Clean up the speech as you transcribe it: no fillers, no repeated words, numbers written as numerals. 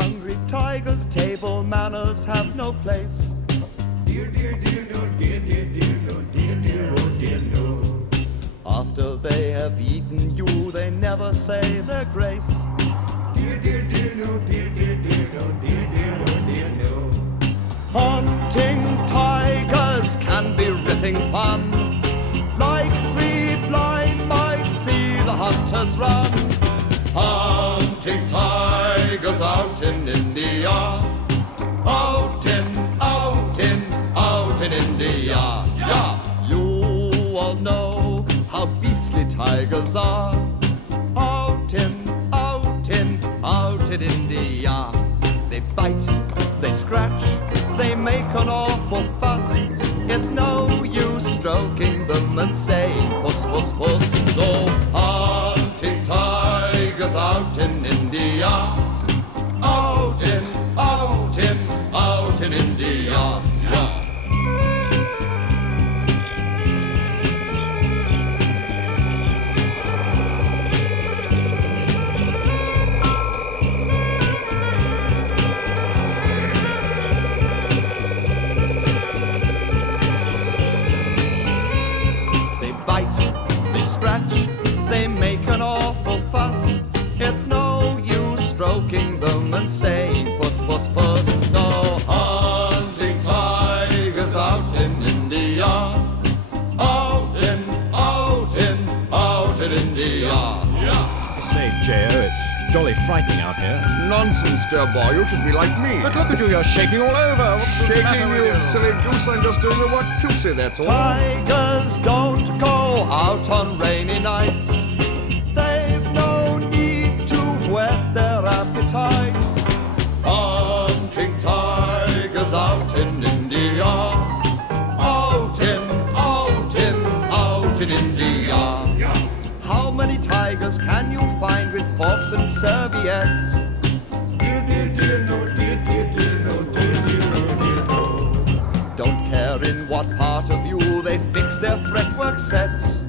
hungry tigers, table manners have no place. Dear, dear, dear, no, dear, dear, dear, no, dear, dear, oh dear, no. After they have eaten you, they never say their grace. Dear, dear, dear, no, dear, dear, dear, no, dear, dear, oh dear, no. Hunting tigers can be ripping fun. Like three blind mice see the hunters run. Hunting tigers out in India. Out in India. Yeah. You all know how beastly tigers are. Out in India. They bite, they scratch, they make an awful fuss. It's no use stroking them and saying puss, puss, puss. So hunting tigers out in India. Out in India. Yeah. They scratch, they make an awful fuss. It's no use stroking them and saying puss, puss, puss. No Hunting tigers out in India. Out in India. Yeah. I say, J.O., it's jolly frightening out here. Nonsense, dear boy. You should be like me. But look at you, you're shaking all over. What's the matter Shaking, with you silly goose. I'm just doing the what-to-say, that's all. Tigers don't go out on rainy nights. They've no need to whet their appetites. Hunting tigers out in India. Out in India. How many tigers can you find with forks and serviettes? Dear, dear, dear, no, dear, dear, dear, no, dear, dear, oh dear, no. Don't care in what part of you they fix their fretwork sets.